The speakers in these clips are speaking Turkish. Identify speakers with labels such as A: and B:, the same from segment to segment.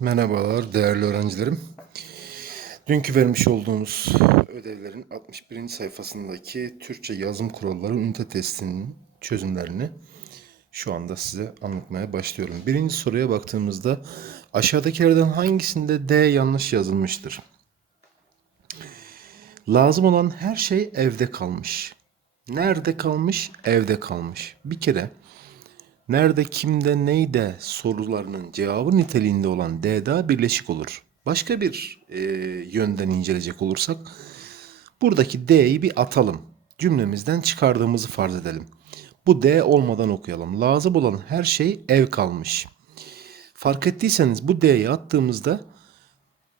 A: Merhabalar değerli öğrencilerim. Dünkü vermiş olduğumuz ödevlerin 61. sayfasındaki Türkçe yazım kuralları ünite testinin çözümlerini şu anda size anlatmaya başlıyorum. Birinci soruya baktığımızda aşağıdakilerden hangisinde D yanlış yazılmıştır? Lazım olan her şey evde kalmış. Nerede kalmış? Evde kalmış. Bir kere nerede, kimde, neyde sorularının cevabı niteliğinde olan D'da birleşik olur. Başka bir e, yönden inceleyecek olursak buradaki D'yi bir atalım. Cümlemizden çıkardığımızı farz edelim. Bu D olmadan okuyalım. Lazım olan her şey ev kalmış. Fark ettiyseniz bu D'yi attığımızda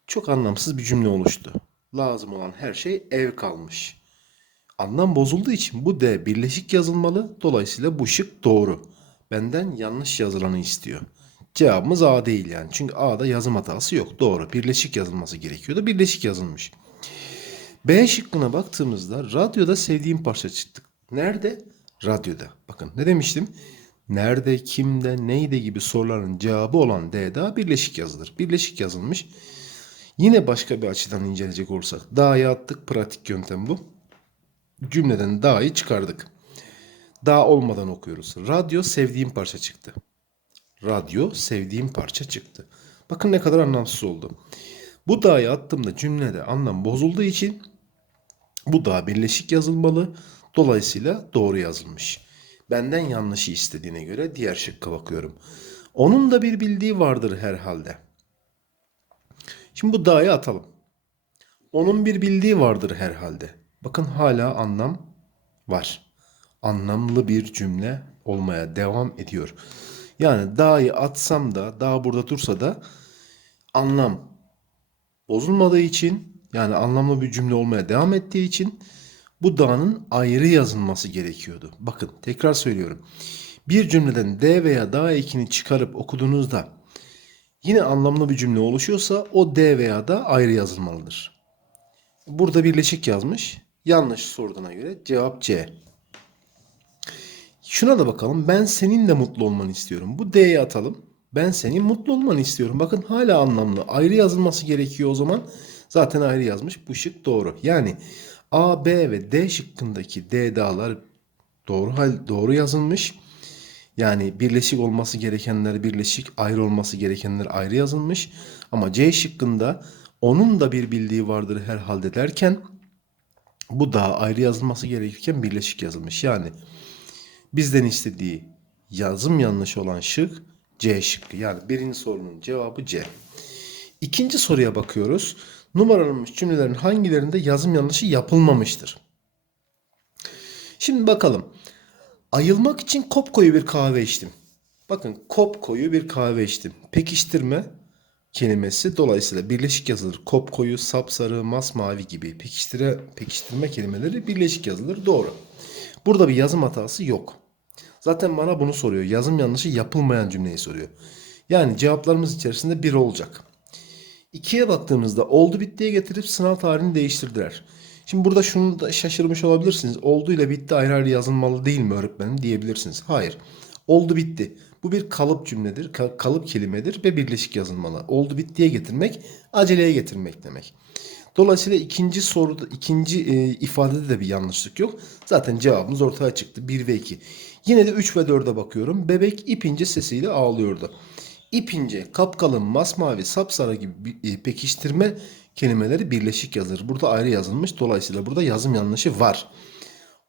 A: çok anlamsız bir cümle oluştu. Lazım olan her şey ev kalmış. Anlam bozulduğu için bu D birleşik yazılmalı. Dolayısıyla bu şık doğru. Benden yanlış yazılanı istiyor. Cevabımız A değil yani. Çünkü A'da yazım hatası yok. Doğru. Birleşik yazılması gerekiyordu. Birleşik yazılmış. B şıkkına baktığımızda radyoda sevdiğim parça çıktık. Nerede? Radyoda. Bakın ne demiştim? Nerede, kimde, neyde gibi soruların cevabı olan D'da birleşik yazılır. Birleşik yazılmış. Yine başka bir açıdan inceleyecek olursak da'yı attık. Pratik yöntem bu. Cümleden da'yı çıkardık. Da olmadan okuyoruz. Radyo sevdiğim parça çıktı. Radyo sevdiğim parça çıktı. Bakın ne kadar anlamsız oldu. Bu da'yı attığımda cümlede anlam bozulduğu için bu da birleşik yazılmalı. Dolayısıyla doğru yazılmış. Benden yanlışı istediğine göre diğer şıkka bakıyorum. Onun da bir bildiği vardır herhalde. Şimdi bu da'yı atalım. Onun bir bildiği vardır herhalde. Bakın hala anlam var. Anlamlı bir cümle olmaya devam ediyor. Yani da'yı atsam da daha burada dursa da anlam bozulmadığı için yani anlamlı bir cümle olmaya devam ettiği için bu da'nın ayrı yazılması gerekiyordu. Bakın tekrar söylüyorum. Bir cümleden D veya da ekini çıkarıp okuduğunuzda yine anlamlı bir cümle oluşuyorsa o D veya da ayrı yazılmalıdır. Burada birleşik yazmış. Yanlış sorduğuna göre cevap C. Şuna da bakalım. Ben senin de mutlu olmanı istiyorum. Bu D'yi atalım. Ben senin mutlu olmanı istiyorum. Bakın hala anlamlı. Ayrı yazılması gerekiyor o zaman. Zaten ayrı yazmış. Bu şık doğru. Yani A, B ve D şıkkındaki D dağlar doğru hal doğru yazılmış. Yani birleşik olması gerekenler birleşik, ayrı olması gerekenler ayrı yazılmış. Ama C şıkkında onun da bir bildiği vardır herhalde derken bu da ayrı yazılması gerekirken birleşik yazılmış. Yani bizden istediği yazım yanlış olan şık C şıkkı. Yani birinci sorunun cevabı C. İkinci soruya bakıyoruz. Numaralanmış cümlelerin hangilerinde yazım yanlışı yapılmamıştır? Şimdi bakalım. Ayılmak için kop koyu bir kahve içtim. Bakın kop koyu bir kahve içtim. Pekiştirme kelimesi dolayısıyla birleşik yazılır. Kop koyu, sapsarı, masmavi gibi pekiştire, pekiştirme kelimeleri birleşik yazılır. Doğru. Burada bir yazım hatası yok. Zaten bana bunu soruyor. Yazım yanlışı yapılmayan cümleyi soruyor. Yani cevaplarımız içerisinde bir olacak. İkiye baktığımızda oldu bittiye getirip sınav tarihini değiştirdiler. Şimdi burada şunu da şaşırmış olabilirsiniz. Oldu ile bitti ayrı ayrı yazılmalı değil mi öğretmenim diyebilirsiniz. Hayır. Oldu bitti. Bu bir kalıp cümledir, ka- kalıp kelimedir ve birleşik yazılmalı. Oldu bittiye getirmek, aceleye getirmek demek. Dolayısıyla ikinci soruda, ikinci e, ifadede de bir yanlışlık yok. Zaten cevabımız ortaya çıktı. 1 ve 2. Yine de 3 ve 4'e bakıyorum. Bebek ipince sesiyle ağlıyordu. İpince, kapkalın, masmavi, sapsarı gibi e, pekiştirme kelimeleri birleşik yazılır. Burada ayrı yazılmış. Dolayısıyla burada yazım yanlışı var.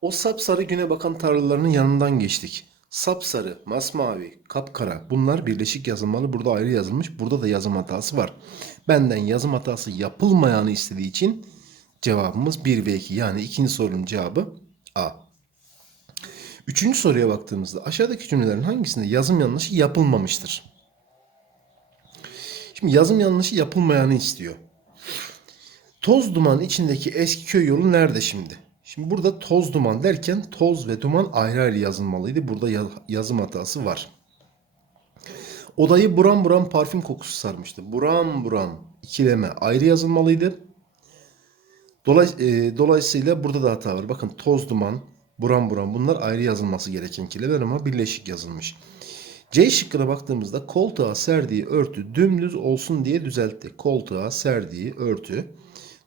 A: O sapsarı güne bakan tarlalarının yanından geçtik. Sapsarı, masmavi, kapkara bunlar birleşik yazılmalı. Burada ayrı yazılmış. Burada da yazım hatası var. Benden yazım hatası yapılmayanı istediği için cevabımız 1 ve 2. Yani ikinci sorunun cevabı A. Üçüncü soruya baktığımızda aşağıdaki cümlelerin hangisinde yazım yanlışı yapılmamıştır? Şimdi yazım yanlışı yapılmayanı istiyor. Toz duman içindeki eski köy yolu nerede şimdi? Şimdi burada toz duman derken toz ve duman ayrı ayrı yazılmalıydı. Burada ya- yazım hatası var. Odayı buram buram parfüm kokusu sarmıştı. Buram buram ikileme ayrı yazılmalıydı. Dolay, e, dolayısıyla burada da hata var. Bakın toz duman, buram buram bunlar ayrı yazılması gereken kelimeler ama birleşik yazılmış. C şıkkına baktığımızda koltuğa serdiği örtü dümdüz olsun diye düzeltti. Koltuğa serdiği örtü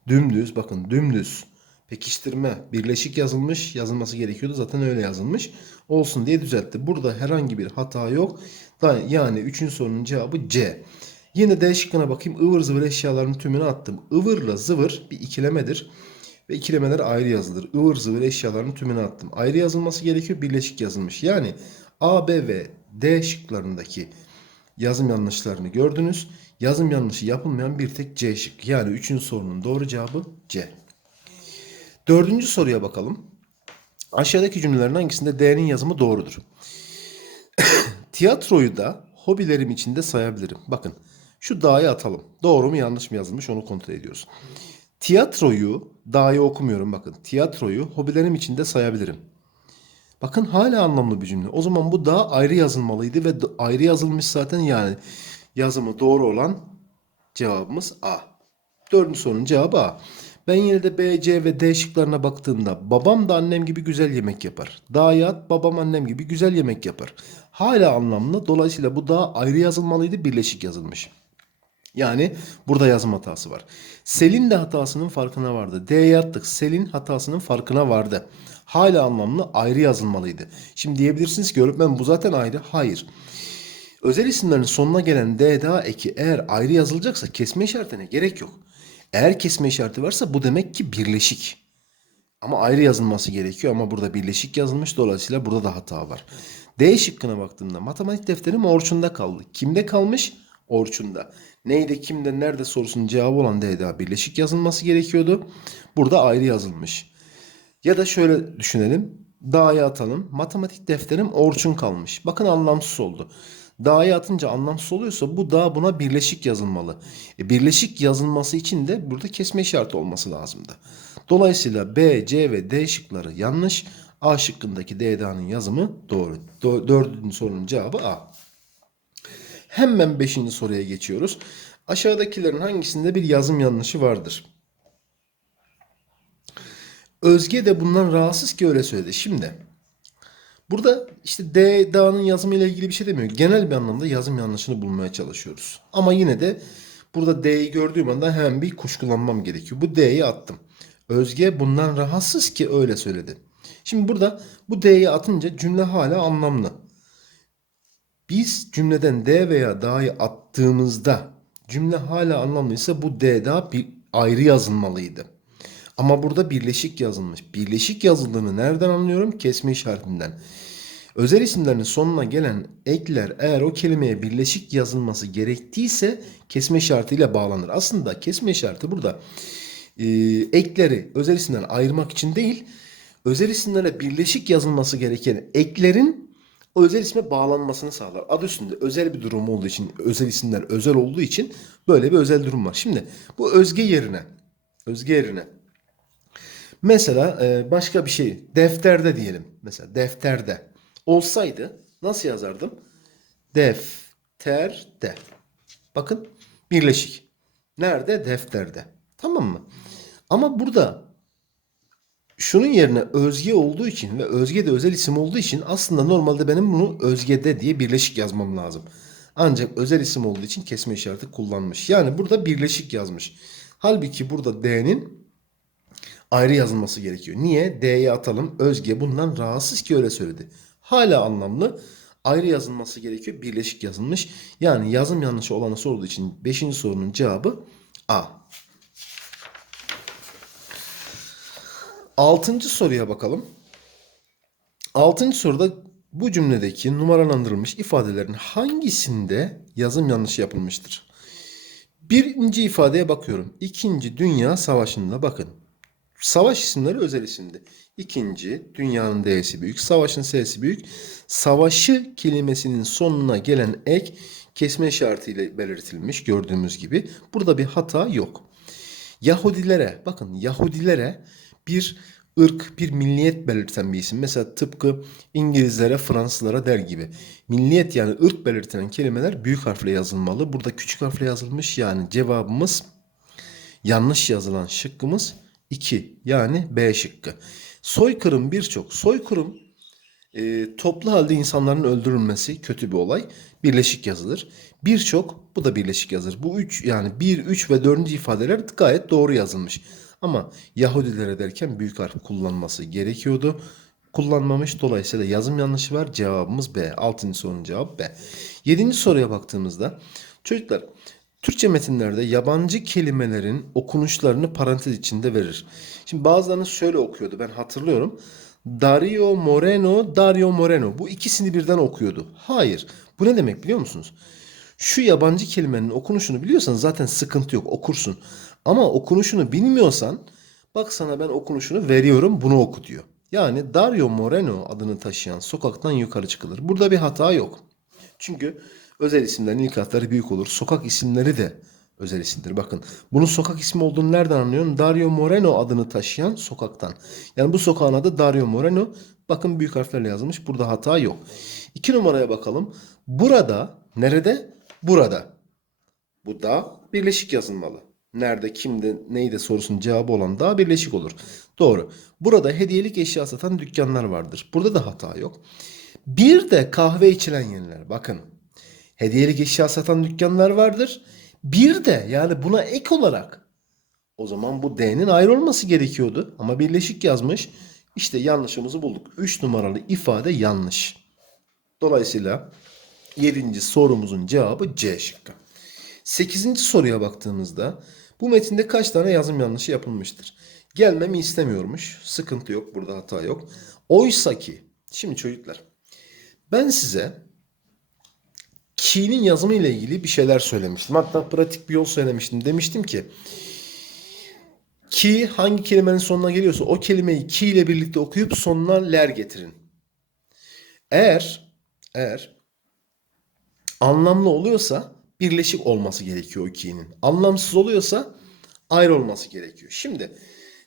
A: dümdüz bakın dümdüz pekiştirme birleşik yazılmış yazılması gerekiyordu zaten öyle yazılmış olsun diye düzeltti. Burada herhangi bir hata yok. Yani 3. sorunun cevabı C. Yine D şıkkına bakayım. ıvır zıvır eşyaların tümünü attım. Ivırla zıvır bir ikilemedir. Ve ikilemeler ayrı yazılır. Ivır zıvır eşyaların tümünü attım. Ayrı yazılması gerekiyor. Birleşik yazılmış. Yani A, B ve D şıklarındaki yazım yanlışlarını gördünüz. Yazım yanlışı yapılmayan bir tek C şık. Yani 3. sorunun doğru cevabı C. Dördüncü soruya bakalım. Aşağıdaki cümlelerin hangisinde D'nin yazımı doğrudur? Tiyatroyu da hobilerim içinde sayabilirim. Bakın şu da'yı atalım. Doğru mu yanlış mı yazılmış onu kontrol ediyoruz. Tiyatroyu da'yı okumuyorum bakın. Tiyatroyu hobilerim içinde sayabilirim. Bakın hala anlamlı bir cümle. O zaman bu da ayrı yazılmalıydı ve ayrı yazılmış zaten yani yazımı doğru olan cevabımız A. Dördüncü sorunun cevabı A. Ben yine de B, C ve D şıklarına baktığımda babam da annem gibi güzel yemek yapar. Da'ya at babam annem gibi güzel yemek yapar. Hala anlamlı. Dolayısıyla bu da ayrı yazılmalıydı birleşik yazılmış. Yani burada yazım hatası var. Selin de hatasının farkına vardı. D'ye attık. Selin hatasının farkına vardı. Hala anlamlı ayrı yazılmalıydı. Şimdi diyebilirsiniz ki öğretmen bu zaten ayrı. Hayır. Özel isimlerin sonuna gelen D daha eki eğer ayrı yazılacaksa kesme işaretine gerek yok. Eğer kesme işareti varsa bu demek ki birleşik. Ama ayrı yazılması gerekiyor ama burada birleşik yazılmış dolayısıyla burada da hata var. D şıkkına baktığımda matematik defterim Orçun'da kaldı. Kimde kalmış? Orçun'da. Neyde, kimde, nerede sorusunun cevabı olan D daha birleşik yazılması gerekiyordu. Burada ayrı yazılmış. Ya da şöyle düşünelim. Da'ya atalım. Matematik defterim Orçun kalmış. Bakın anlamsız oldu. Da'ya atınca anlamsız oluyorsa bu da buna birleşik yazılmalı. E, birleşik yazılması için de burada kesme işareti olması lazımdı. Dolayısıyla B, C ve D şıkları yanlış. A şıkkındaki D Da'nın yazımı doğru. Do- dördüncü sorunun cevabı A. Hemen beşinci soruya geçiyoruz. Aşağıdakilerin hangisinde bir yazım yanlışı vardır? Özge de bundan rahatsız ki öyle söyledi. Şimdi burada işte D dağının yazımı ile ilgili bir şey demiyor. Genel bir anlamda yazım yanlışını bulmaya çalışıyoruz. Ama yine de burada D'yi gördüğüm anda hemen bir kuşkulanmam gerekiyor. Bu D'yi attım. Özge bundan rahatsız ki öyle söyledi. Şimdi burada bu D'yi atınca cümle hala anlamlı. Biz cümleden D veya da'yı attığımızda cümle hala anlamlıysa bu D da bir ayrı yazılmalıydı. Ama burada birleşik yazılmış. Birleşik yazıldığını nereden anlıyorum? Kesme işaretinden. Özel isimlerin sonuna gelen ekler eğer o kelimeye birleşik yazılması gerektiyse kesme işaretiyle bağlanır. Aslında kesme işareti burada e, ekleri özel isimden ayırmak için değil, özel isimlere birleşik yazılması gereken eklerin özel isme bağlanmasını sağlar. Adı üstünde özel bir durum olduğu için, özel isimler özel olduğu için böyle bir özel durum var. Şimdi bu özge yerine, özge yerine Mesela e, başka bir şey defterde diyelim. Mesela defterde olsaydı nasıl yazardım? Defterde. Bakın birleşik. Nerede? Defterde. Tamam mı? Ama burada şunun yerine özge olduğu için ve özge de özel isim olduğu için aslında normalde benim bunu özgede diye birleşik yazmam lazım. Ancak özel isim olduğu için kesme işareti kullanmış. Yani burada birleşik yazmış. Halbuki burada D'nin ayrı yazılması gerekiyor. Niye? D'ye atalım. Özge bundan rahatsız ki öyle söyledi. Hala anlamlı. Ayrı yazılması gerekiyor. Birleşik yazılmış. Yani yazım yanlışı olanı sorulduğu için 5. sorunun cevabı A. Altıncı soruya bakalım. Altıncı soruda bu cümledeki numaralandırılmış ifadelerin hangisinde yazım yanlışı yapılmıştır? Birinci ifadeye bakıyorum. İkinci Dünya Savaşı'nda bakın. Savaş isimleri özel isimdi. İkinci, dünyanın D'si büyük, savaşın S'si büyük. Savaşı kelimesinin sonuna gelen ek kesme işaretiyle belirtilmiş gördüğümüz gibi. Burada bir hata yok. Yahudilere, bakın Yahudilere bir ırk, bir milliyet belirten bir isim. Mesela tıpkı İngilizlere, Fransızlara der gibi. Milliyet yani ırk belirten kelimeler büyük harfle yazılmalı. Burada küçük harfle yazılmış. Yani cevabımız yanlış yazılan şıkkımız 2 yani B şıkkı. Soykırım birçok soykırım e, toplu halde insanların öldürülmesi kötü bir olay. Birleşik yazılır. Birçok bu da birleşik yazılır. Bu üç yani bir, üç ve dördüncü ifadeler gayet doğru yazılmış. Ama Yahudilere derken büyük harf kullanması gerekiyordu. Kullanmamış. Dolayısıyla yazım yanlışı var. Cevabımız B. Altıncı sorunun cevabı B. Yedinci soruya baktığımızda çocuklar Türkçe metinlerde yabancı kelimelerin okunuşlarını parantez içinde verir. Şimdi bazılarını şöyle okuyordu ben hatırlıyorum. Dario Moreno, Dario Moreno. Bu ikisini birden okuyordu. Hayır. Bu ne demek biliyor musunuz? Şu yabancı kelimenin okunuşunu biliyorsan zaten sıkıntı yok okursun. Ama okunuşunu bilmiyorsan bak sana ben okunuşunu veriyorum bunu oku diyor. Yani Dario Moreno adını taşıyan sokaktan yukarı çıkılır. Burada bir hata yok. Çünkü özel isimlerin ilk harfleri büyük olur. Sokak isimleri de özel isimdir. Bakın bunun sokak ismi olduğunu nereden anlıyorum? Dario Moreno adını taşıyan sokaktan. Yani bu sokağın adı Dario Moreno. Bakın büyük harflerle yazılmış. Burada hata yok. İki numaraya bakalım. Burada nerede? Burada. Bu da birleşik yazılmalı. Nerede, kimde, neyde sorusunun cevabı olan da birleşik olur. Doğru. Burada hediyelik eşya satan dükkanlar vardır. Burada da hata yok. Bir de kahve içilen yerler. Bakın. Hediyelik eşya satan dükkanlar vardır. Bir de yani buna ek olarak o zaman bu D'nin ayrı olması gerekiyordu. Ama birleşik yazmış. İşte yanlışımızı bulduk. 3 numaralı ifade yanlış. Dolayısıyla 7. sorumuzun cevabı C şıkkı. 8. soruya baktığımızda bu metinde kaç tane yazım yanlışı yapılmıştır? Gelmemi istemiyormuş. Sıkıntı yok. Burada hata yok. Oysa ki şimdi çocuklar ben size ki'nin yazımı ile ilgili bir şeyler söylemiştim. Hatta pratik bir yol söylemiştim. Demiştim ki ki hangi kelimenin sonuna geliyorsa o kelimeyi ki ile birlikte okuyup sonuna ler getirin. Eğer eğer anlamlı oluyorsa birleşik olması gerekiyor o ki'nin. Anlamsız oluyorsa ayrı olması gerekiyor. Şimdi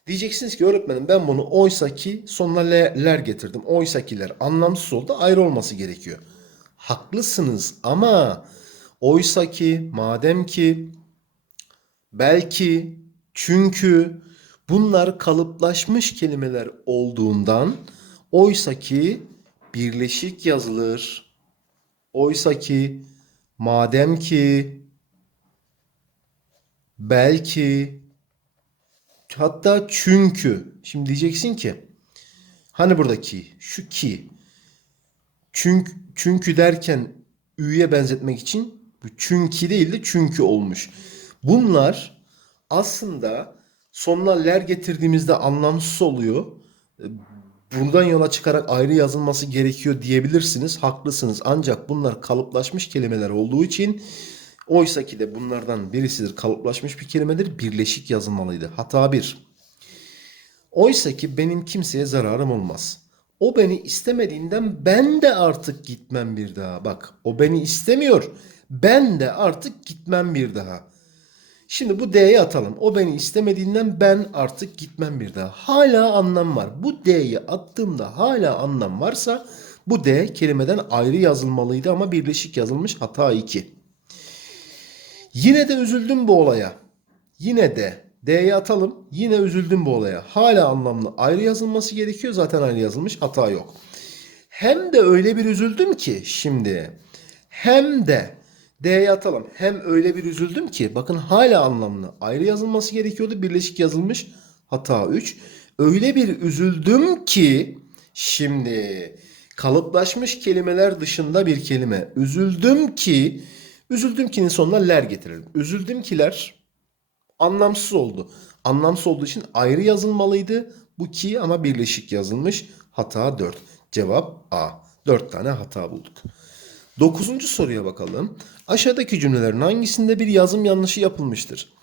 A: diyeceksiniz ki öğretmenim ben bunu oysa ki sonuna ler getirdim. Oysa kiler anlamsız oldu ayrı olması gerekiyor. Haklısınız ama oysa ki madem ki belki çünkü bunlar kalıplaşmış kelimeler olduğundan oysa ki birleşik yazılır. Oysa ki madem ki belki hatta çünkü şimdi diyeceksin ki hani buradaki şu ki çünkü çünkü derken üye benzetmek için bu çünkü değil de çünkü olmuş. Bunlar aslında sonuna ler getirdiğimizde anlamsız oluyor. Buradan yola çıkarak ayrı yazılması gerekiyor diyebilirsiniz. Haklısınız. Ancak bunlar kalıplaşmış kelimeler olduğu için oysa ki de bunlardan birisidir. Kalıplaşmış bir kelimedir. Birleşik yazılmalıydı. Hata bir. Oysa ki benim kimseye zararım olmaz. O beni istemediğinden ben de artık gitmem bir daha. Bak o beni istemiyor. Ben de artık gitmem bir daha. Şimdi bu D'yi atalım. O beni istemediğinden ben artık gitmem bir daha. Hala anlam var. Bu D'yi attığımda hala anlam varsa bu D kelimeden ayrı yazılmalıydı ama birleşik yazılmış hata 2. Yine de üzüldüm bu olaya. Yine de D'ye atalım. Yine üzüldüm bu olaya. Hala anlamlı ayrı yazılması gerekiyor. Zaten ayrı yazılmış. Hata yok. Hem de öyle bir üzüldüm ki şimdi. Hem de D'ye atalım. Hem öyle bir üzüldüm ki. Bakın hala anlamlı ayrı yazılması gerekiyordu. Birleşik yazılmış. Hata 3. Öyle bir üzüldüm ki şimdi kalıplaşmış kelimeler dışında bir kelime. Üzüldüm ki üzüldüm ki'nin sonuna ler getirelim. Üzüldüm kiler anlamsız oldu. Anlamsız olduğu için ayrı yazılmalıydı. Bu ki ama birleşik yazılmış. Hata 4. Cevap A. 4 tane hata bulduk. Dokuzuncu soruya bakalım. Aşağıdaki cümlelerin hangisinde bir yazım yanlışı yapılmıştır?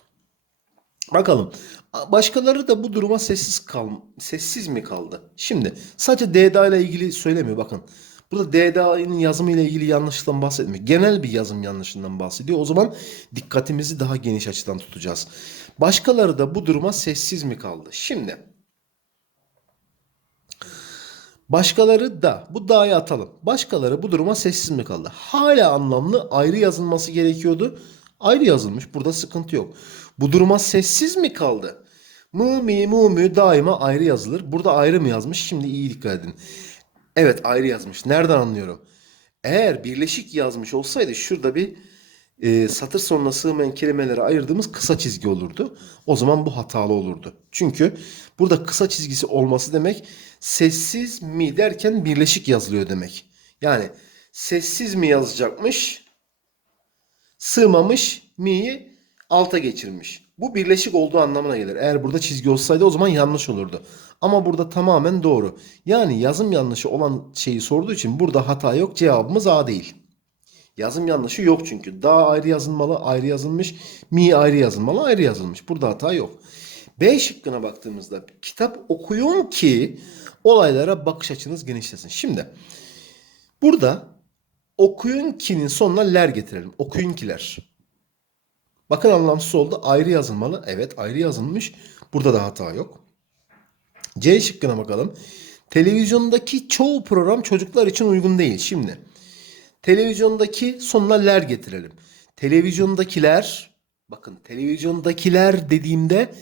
A: Bakalım. Başkaları da bu duruma sessiz kal sessiz mi kaldı? Şimdi sadece DDA ile ilgili söylemiyor bakın. Burada DDA'nın yazımı ile ilgili yanlışlıktan bahsetmiyor. Genel bir yazım yanlışından bahsediyor. O zaman dikkatimizi daha geniş açıdan tutacağız. Başkaları da bu duruma sessiz mi kaldı? Şimdi Başkaları da bu dağı atalım. Başkaları bu duruma sessiz mi kaldı? Hala anlamlı ayrı yazılması gerekiyordu. Ayrı yazılmış. Burada sıkıntı yok. Bu duruma sessiz mi kaldı? Mı mi mu mü daima ayrı yazılır. Burada ayrı mı yazmış? Şimdi iyi dikkat edin. Evet ayrı yazmış. Nereden anlıyorum? Eğer birleşik yazmış olsaydı şurada bir e, satır sonuna sığmayan kelimelere ayırdığımız kısa çizgi olurdu. O zaman bu hatalı olurdu. Çünkü burada kısa çizgisi olması demek sessiz mi derken birleşik yazılıyor demek. Yani sessiz mi yazacakmış, sığmamış mi'yi alta geçirmiş. Bu birleşik olduğu anlamına gelir. Eğer burada çizgi olsaydı o zaman yanlış olurdu. Ama burada tamamen doğru. Yani yazım yanlışı olan şeyi sorduğu için burada hata yok. Cevabımız A değil. Yazım yanlışı yok çünkü. Da ayrı yazılmalı, ayrı yazılmış. Mi ayrı yazılmalı, ayrı yazılmış. Burada hata yok. B şıkkına baktığımızda kitap okuyun ki olaylara bakış açınız genişlesin. Şimdi burada okuyun ki'nin sonuna ler getirelim. Okuyun kiler. Bakın anlamsız oldu. Ayrı yazılmalı. Evet ayrı yazılmış. Burada da hata yok. C şıkkına bakalım. Televizyondaki çoğu program çocuklar için uygun değil. Şimdi televizyondaki sonuna ler getirelim. Televizyondakiler bakın televizyondakiler dediğimde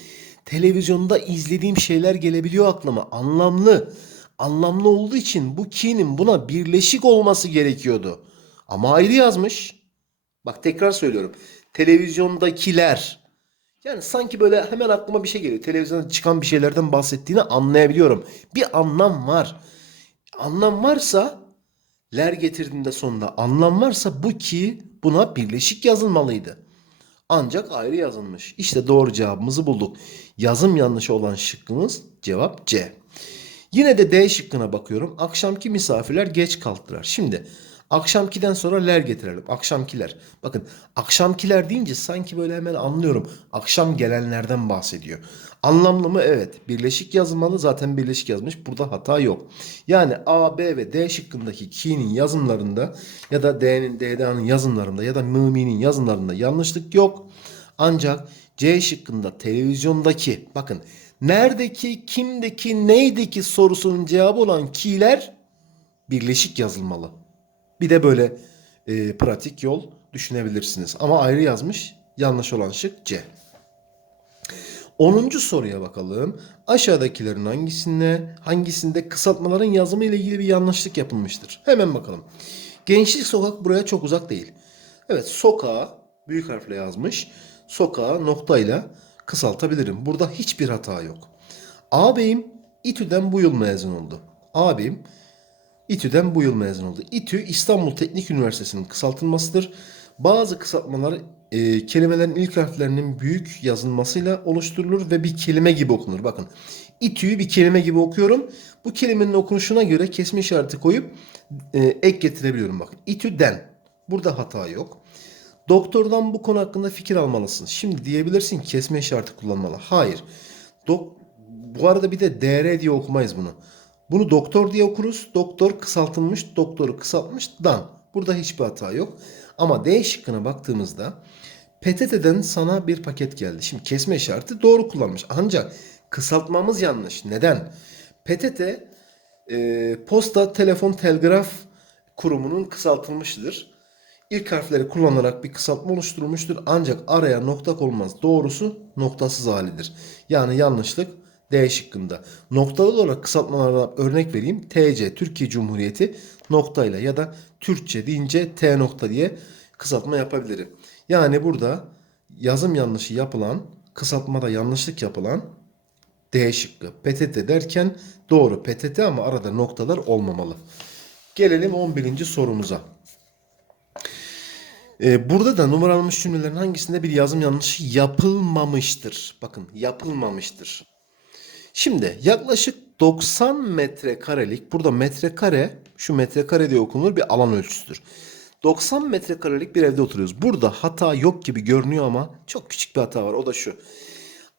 A: televizyonda izlediğim şeyler gelebiliyor aklıma. Anlamlı. Anlamlı olduğu için bu ki'nin buna birleşik olması gerekiyordu. Ama ayrı yazmış. Bak tekrar söylüyorum. Televizyondakiler. Yani sanki böyle hemen aklıma bir şey geliyor. Televizyonda çıkan bir şeylerden bahsettiğini anlayabiliyorum. Bir anlam var. Anlam varsa ler getirdiğinde sonunda anlam varsa bu ki buna birleşik yazılmalıydı. Ancak ayrı yazılmış. İşte doğru cevabımızı bulduk. Yazım yanlışı olan şıkkımız cevap C. Yine de D şıkkına bakıyorum. Akşamki misafirler geç kalktılar. Şimdi akşamkiden sonra ler getirelim. Akşamkiler. Bakın akşamkiler deyince sanki böyle hemen anlıyorum. Akşam gelenlerden bahsediyor. Anlamlı mı? Evet. Birleşik yazılmalı. Zaten birleşik yazmış. Burada hata yok. Yani A, B ve D şıkkındaki ki'nin yazımlarında ya da D'nin, DDA'nın yazımlarında ya da mı'nin yazımlarında yanlışlık yok. Ancak C şıkkında televizyondaki bakın neredeki, kimdeki, neydeki sorusunun cevabı olan ki'ler birleşik yazılmalı. Bir de böyle e, pratik yol düşünebilirsiniz. Ama ayrı yazmış. Yanlış olan şık C. 10. soruya bakalım. Aşağıdakilerin hangisinde hangisinde kısaltmaların yazımı ile ilgili bir yanlışlık yapılmıştır? Hemen bakalım. Gençlik sokak buraya çok uzak değil. Evet sokağı büyük harfle yazmış. Sokağı noktayla kısaltabilirim. Burada hiçbir hata yok. Ağabeyim İTÜ'den bu yıl mezun oldu. Abim İTÜ'den bu yıl mezun oldu. İTÜ İstanbul Teknik Üniversitesi'nin kısaltılmasıdır. Bazı kısaltmalar e, kelimelerin ilk harflerinin büyük yazılmasıyla oluşturulur ve bir kelime gibi okunur. Bakın İTÜ'yü bir kelime gibi okuyorum. Bu kelimenin okunuşuna göre kesme işareti koyup e, ek getirebiliyorum. Bakın İTÜ'den. Burada hata yok. Doktordan bu konu hakkında fikir almalısın. Şimdi diyebilirsin kesme işareti kullanmalı. Hayır. Dok bu arada bir de DR diye okumayız bunu. Bunu doktor diye okuruz. Doktor kısaltılmış, doktoru kısaltmış dan. Burada hiçbir hata yok. Ama D şıkkına baktığımızda PTT'den sana bir paket geldi. Şimdi kesme işareti doğru kullanmış. Ancak kısaltmamız yanlış. Neden? PTT e, Posta Telefon Telgraf Kurumu'nun kısaltılmışıdır. İlk harfleri kullanarak bir kısaltma oluşturulmuştur. Ancak araya nokta konmaz. Doğrusu noktasız halidir. Yani yanlışlık D şıkkında. Noktalı olarak kısaltmalarına örnek vereyim. TC Türkiye Cumhuriyeti noktayla ya da Türkçe deyince T nokta diye kısaltma yapabilirim. Yani burada yazım yanlışı yapılan, kısaltmada yanlışlık yapılan D şıkkı. PTT derken doğru PTT ama arada noktalar olmamalı. Gelelim 11. sorumuza. Ee, burada da numaralanmış cümlelerin hangisinde bir yazım yanlışı yapılmamıştır? Bakın yapılmamıştır. Şimdi yaklaşık 90 metrekarelik burada metrekare şu metrekare diye okunur bir alan ölçüsüdür. 90 metrekarelik bir evde oturuyoruz. Burada hata yok gibi görünüyor ama çok küçük bir hata var. O da şu.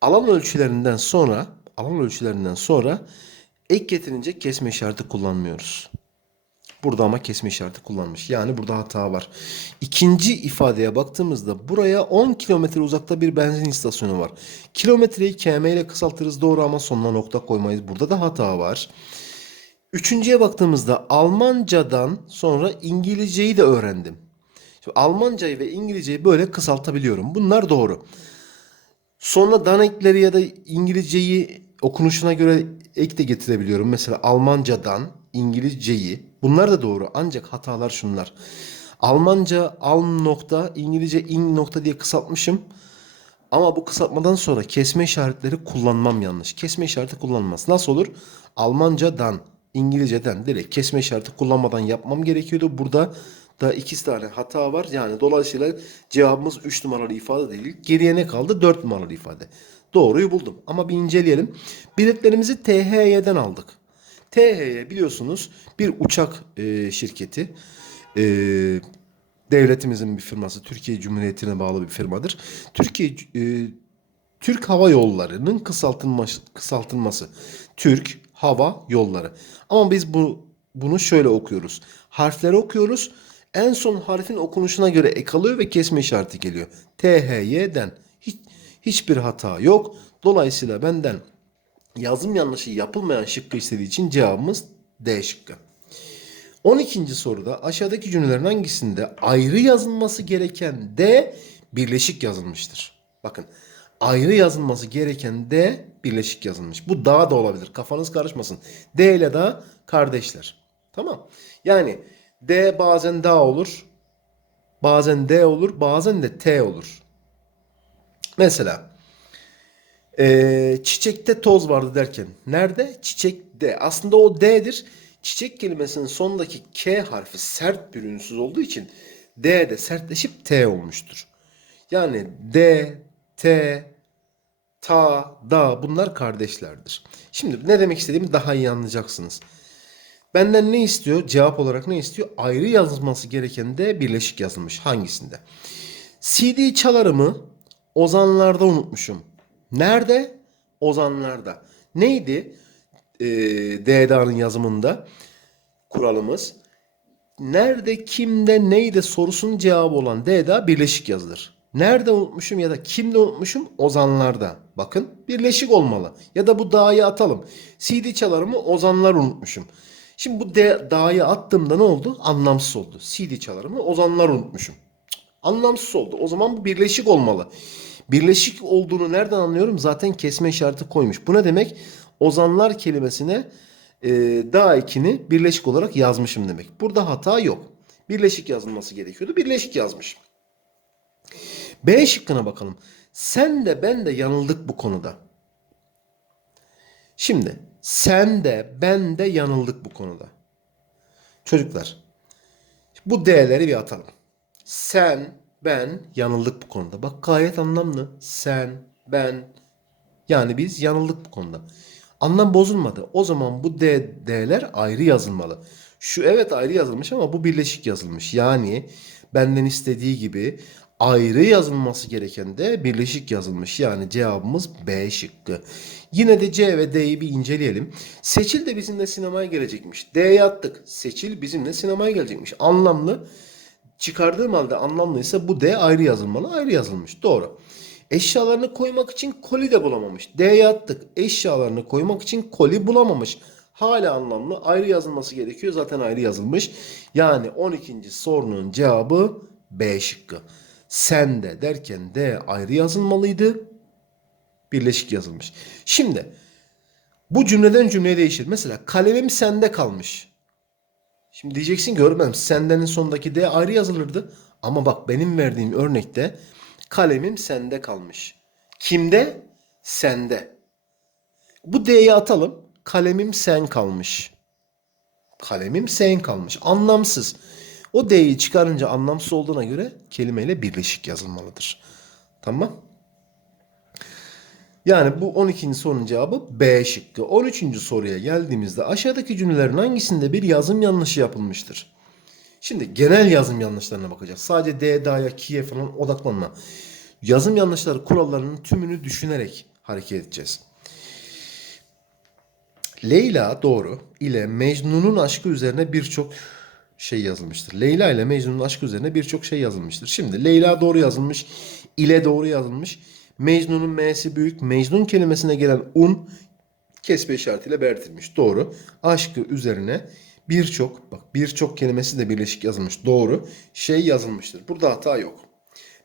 A: Alan ölçülerinden sonra alan ölçülerinden sonra ek getirince kesme işareti kullanmıyoruz. Burada ama kesme işareti kullanmış. Yani burada hata var. İkinci ifadeye baktığımızda buraya 10 kilometre uzakta bir benzin istasyonu var. Kilometreyi km ile kısaltırız doğru ama sonuna nokta koymayız. Burada da hata var. Üçüncüye baktığımızda Almancadan sonra İngilizceyi de öğrendim. Şimdi Almancayı ve İngilizceyi böyle kısaltabiliyorum. Bunlar doğru. Sonra dan ya da İngilizceyi okunuşuna göre ek de getirebiliyorum. Mesela Almancadan İngilizceyi. Bunlar da doğru ancak hatalar şunlar. Almanca alm nokta, İngilizce ing nokta diye kısaltmışım. Ama bu kısaltmadan sonra kesme işaretleri kullanmam yanlış. Kesme işareti kullanılmaz. Nasıl olur? Almancadan, İngilizceden direkt kesme işareti kullanmadan yapmam gerekiyordu. Burada da iki tane hata var. Yani dolayısıyla cevabımız 3 numaralı ifade değil. Geriye ne kaldı? 4 numaralı ifade. Doğruyu buldum. Ama bir inceleyelim. Biletlerimizi THY'den aldık. THY biliyorsunuz bir uçak e, şirketi. E, devletimizin bir firması. Türkiye Cumhuriyeti'ne bağlı bir firmadır. Türkiye e, Türk Hava Yolları'nın kısaltılması, kısaltılması. Türk Hava Yolları. Ama biz bu bunu şöyle okuyoruz. Harfleri okuyoruz. En son harfin okunuşuna göre ek alıyor ve kesme işareti geliyor. THY'den. Hiç, hiçbir hata yok. Dolayısıyla benden yazım yanlışı yapılmayan şıkkı istediği için cevabımız D şıkkı. 12. soruda aşağıdaki cümlelerin hangisinde ayrı yazılması gereken D birleşik yazılmıştır? Bakın ayrı yazılması gereken D birleşik yazılmış. Bu da da olabilir. Kafanız karışmasın. D ile da kardeşler. Tamam. Yani D bazen da olur. Bazen D olur. Bazen de T olur. Mesela ee, çiçekte toz vardı derken nerede? Çiçekte. Aslında o D'dir. Çiçek kelimesinin sonundaki K harfi sert bir ünsüz olduğu için D de sertleşip T olmuştur. Yani D, T, Ta, Da bunlar kardeşlerdir. Şimdi ne demek istediğimi daha iyi anlayacaksınız. Benden ne istiyor? Cevap olarak ne istiyor? Ayrı yazılması gereken de birleşik yazılmış. Hangisinde? CD çalarımı ozanlarda unutmuşum. Nerede? Ozanlarda. Neydi? Ee, DDA'nın yazımında kuralımız. Nerede, kimde, neyde sorusunun cevabı olan DDA birleşik yazılır. Nerede unutmuşum ya da kimde unutmuşum? Ozanlarda. Bakın birleşik olmalı. Ya da bu dağı atalım. CD çalarımı ozanlar unutmuşum. Şimdi bu dağı attığımda ne oldu? Anlamsız oldu. CD çalarımı ozanlar unutmuşum. Anlamsız oldu. O zaman bu birleşik olmalı. Birleşik olduğunu nereden anlıyorum? Zaten kesme işareti koymuş. Bu ne demek? Ozanlar kelimesine e, da ekini birleşik olarak yazmışım demek. Burada hata yok. Birleşik yazılması gerekiyordu. Birleşik yazmış. B şıkkına bakalım. Sen de ben de yanıldık bu konuda. Şimdi sen de ben de yanıldık bu konuda. Çocuklar bu D'leri bir atalım. Sen, ben yanıldık bu konuda. Bak gayet anlamlı. Sen, ben yani biz yanıldık bu konuda. Anlam bozulmadı. O zaman bu D, D'ler ayrı yazılmalı. Şu evet ayrı yazılmış ama bu birleşik yazılmış. Yani benden istediği gibi ayrı yazılması gereken de birleşik yazılmış. Yani cevabımız B şıkkı. Yine de C ve D'yi bir inceleyelim. Seçil de bizimle sinemaya gelecekmiş. D'ye attık. Seçil bizimle sinemaya gelecekmiş. Anlamlı. Çıkardığım halde anlamlıysa bu D ayrı yazılmalı. Ayrı yazılmış. Doğru. Eşyalarını koymak için koli de bulamamış. D'ye attık. Eşyalarını koymak için koli bulamamış. Hala anlamlı. Ayrı yazılması gerekiyor. Zaten ayrı yazılmış. Yani 12. sorunun cevabı B şıkkı. Sen de derken D ayrı yazılmalıydı. Birleşik yazılmış. Şimdi bu cümleden cümleye değişir. Mesela kalemim sende kalmış. Şimdi diyeceksin ki öğretmenim sendenin sonundaki D ayrı yazılırdı. Ama bak benim verdiğim örnekte kalemim sende kalmış. Kimde? Sende. Bu D'yi atalım. Kalemim sen kalmış. Kalemim sen kalmış. Anlamsız. O D'yi çıkarınca anlamsız olduğuna göre kelimeyle birleşik yazılmalıdır. Tamam. Yani bu 12. sorunun cevabı B şıkkı. 13. soruya geldiğimizde aşağıdaki cümlelerin hangisinde bir yazım yanlışı yapılmıştır? Şimdi genel yazım yanlışlarına bakacağız. Sadece D, D'ya, Ki'ye falan odaklanma. Yazım yanlışları kurallarının tümünü düşünerek hareket edeceğiz. Leyla doğru ile Mecnun'un aşkı üzerine birçok şey yazılmıştır. Leyla ile Mecnun'un aşkı üzerine birçok şey yazılmıştır. Şimdi Leyla doğru yazılmış, ile doğru yazılmış. Mecnun'un M'si büyük. Mecnun kelimesine gelen un kesme işaretiyle belirtilmiş. Doğru. Aşkı üzerine birçok bak birçok kelimesi de birleşik yazılmış. Doğru. Şey yazılmıştır. Burada hata yok.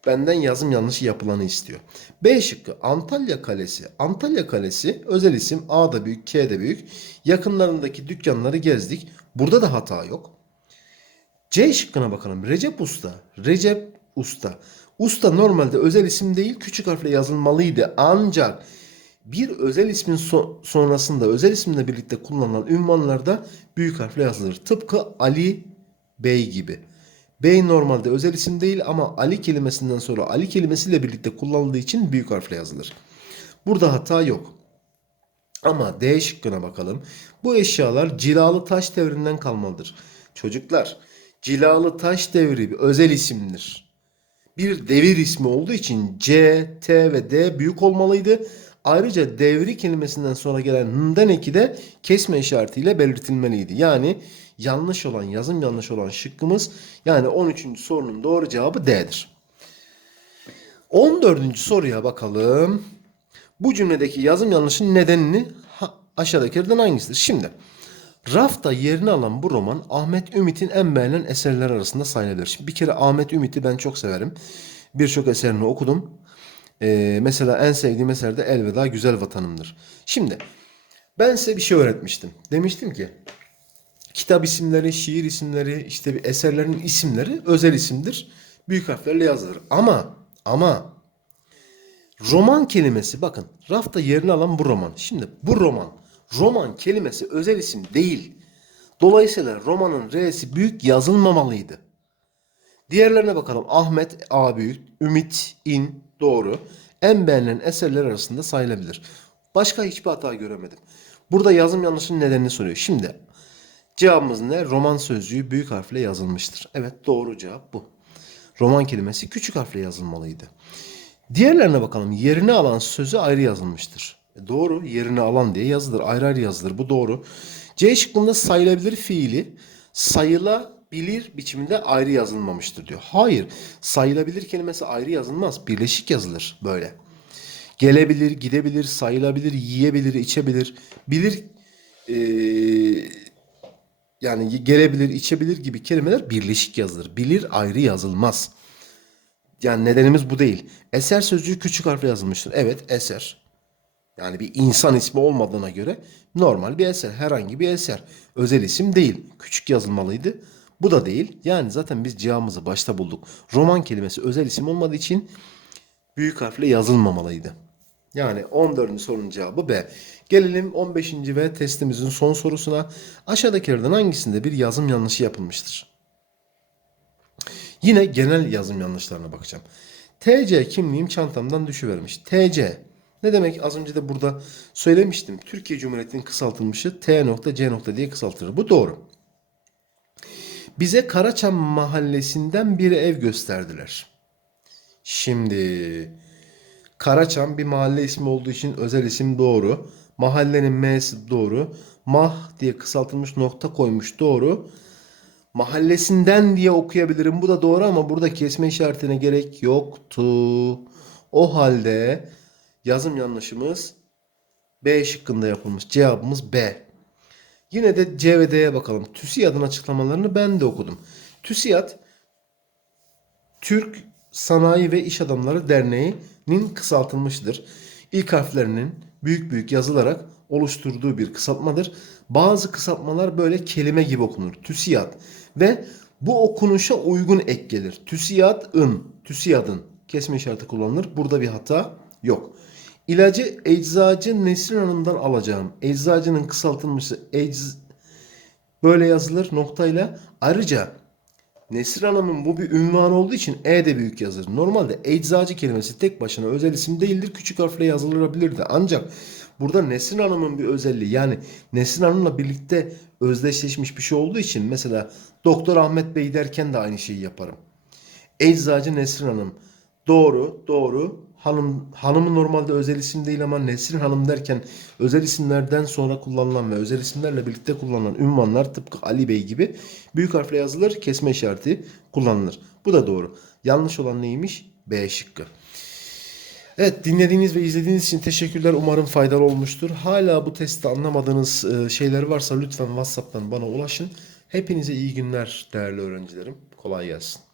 A: Benden yazım yanlışı yapılanı istiyor. B şıkkı Antalya Kalesi. Antalya Kalesi özel isim A da büyük K de büyük. Yakınlarındaki dükkanları gezdik. Burada da hata yok. C şıkkına bakalım. Recep Usta. Recep Usta. Usta normalde özel isim değil küçük harfle yazılmalıydı. Ancak bir özel ismin so- sonrasında özel isimle birlikte kullanılan ünvanlarda büyük harfle yazılır. Tıpkı Ali Bey gibi. Bey normalde özel isim değil ama Ali kelimesinden sonra Ali kelimesiyle birlikte kullanıldığı için büyük harfle yazılır. Burada hata yok. Ama D şıkkına bakalım. Bu eşyalar cilalı taş devrinden kalmalıdır. Çocuklar, cilalı taş devri bir özel isimdir. Bir devir ismi olduğu için C, T ve D büyük olmalıydı. Ayrıca devri kelimesinden sonra gelen h'den eki de kesme işaretiyle belirtilmeliydi. Yani yanlış olan, yazım yanlış olan şıkkımız yani 13. sorunun doğru cevabı D'dir. 14. soruya bakalım. Bu cümledeki yazım yanlışın nedenini aşağıdakilerden hangisidir? Şimdi rafta yerini alan bu roman Ahmet Ümit'in en beğenilen eserler arasında sayılır. Şimdi bir kere Ahmet Ümit'i ben çok severim. Birçok eserini okudum. Ee, mesela en sevdiğim eser de Elveda Güzel Vatanımdır. Şimdi ben size bir şey öğretmiştim. Demiştim ki kitap isimleri, şiir isimleri, işte bir eserlerin isimleri özel isimdir. Büyük harflerle yazılır. Ama ama roman kelimesi bakın rafta yerini alan bu roman. Şimdi bu roman roman kelimesi özel isim değil. Dolayısıyla romanın R'si büyük yazılmamalıydı. Diğerlerine bakalım. Ahmet A büyük, Ümit İn doğru. En beğenilen eserler arasında sayılabilir. Başka hiçbir hata göremedim. Burada yazım yanlışının nedenini soruyor. Şimdi cevabımız ne? Roman sözcüğü büyük harfle yazılmıştır. Evet doğru cevap bu. Roman kelimesi küçük harfle yazılmalıydı. Diğerlerine bakalım. Yerini alan sözü ayrı yazılmıştır. E doğru. Yerini alan diye yazılır. Ayrı ayrı yazılır. Bu doğru. C şıkkında sayılabilir fiili sayılabilir biçiminde ayrı yazılmamıştır diyor. Hayır. Sayılabilir kelimesi ayrı yazılmaz. Birleşik yazılır böyle. Gelebilir, gidebilir, sayılabilir, yiyebilir, içebilir. Bilir eee, yani gelebilir, içebilir gibi kelimeler birleşik yazılır. Bilir ayrı yazılmaz. Yani nedenimiz bu değil. Eser sözcüğü küçük harfle yazılmıştır. Evet eser. Yani bir insan ismi olmadığına göre normal bir eser. Herhangi bir eser. Özel isim değil. Küçük yazılmalıydı. Bu da değil. Yani zaten biz cevabımızı başta bulduk. Roman kelimesi özel isim olmadığı için büyük harfle yazılmamalıydı. Yani 14. sorunun cevabı B. Gelelim 15. ve testimizin son sorusuna. Aşağıdakilerden hangisinde bir yazım yanlışı yapılmıştır? Yine genel yazım yanlışlarına bakacağım. TC kimliğim çantamdan düşüvermiş. TC ne demek? Az önce de burada söylemiştim. Türkiye Cumhuriyeti'nin kısaltılmışı T nokta C nokta diye kısaltılır. Bu doğru. Bize Karaçam mahallesinden bir ev gösterdiler. Şimdi Karaçam bir mahalle ismi olduğu için özel isim doğru. Mahallenin M'si doğru. Mah diye kısaltılmış nokta koymuş doğru. Mahallesinden diye okuyabilirim. Bu da doğru ama burada kesme işaretine gerek yoktu. O halde yazım yanlışımız B şıkkında yapılmış. Cevabımız B. Yine de C ve D'ye bakalım. TÜSİAD'ın açıklamalarını ben de okudum. TÜSİAD Türk Sanayi ve İş Adamları Derneği'nin kısaltılmıştır. İlk harflerinin büyük büyük yazılarak oluşturduğu bir kısaltmadır. Bazı kısaltmalar böyle kelime gibi okunur. TÜSİAD ve bu okunuşa uygun ek gelir. TÜSİAD'ın, TÜSİAD'ın kesme işareti kullanılır. Burada bir hata yok. İlacı eczacı Nesrin Hanım'dan alacağım. Eczacının kısaltılmışı ecz böyle yazılır noktayla. Ayrıca Nesrin Hanım'ın bu bir ünvan olduğu için E de büyük yazılır. Normalde eczacı kelimesi tek başına özel isim değildir. Küçük harfle yazılabilirdi. Ancak burada Nesrin Hanım'ın bir özelliği yani Nesrin Hanım'la birlikte özdeşleşmiş bir şey olduğu için mesela Doktor Ahmet Bey derken de aynı şeyi yaparım. Eczacı Nesrin Hanım. Doğru, doğru. Hanım, hanımı normalde özel isim değil ama Nesrin Hanım derken özel isimlerden sonra kullanılan ve özel isimlerle birlikte kullanılan ünvanlar tıpkı Ali Bey gibi büyük harfle yazılır, kesme işareti kullanılır. Bu da doğru. Yanlış olan neymiş? B şıkkı. Evet dinlediğiniz ve izlediğiniz için teşekkürler. Umarım faydalı olmuştur. Hala bu testte anlamadığınız e, şeyler varsa lütfen WhatsApp'tan bana ulaşın. Hepinize iyi günler değerli öğrencilerim. Kolay gelsin.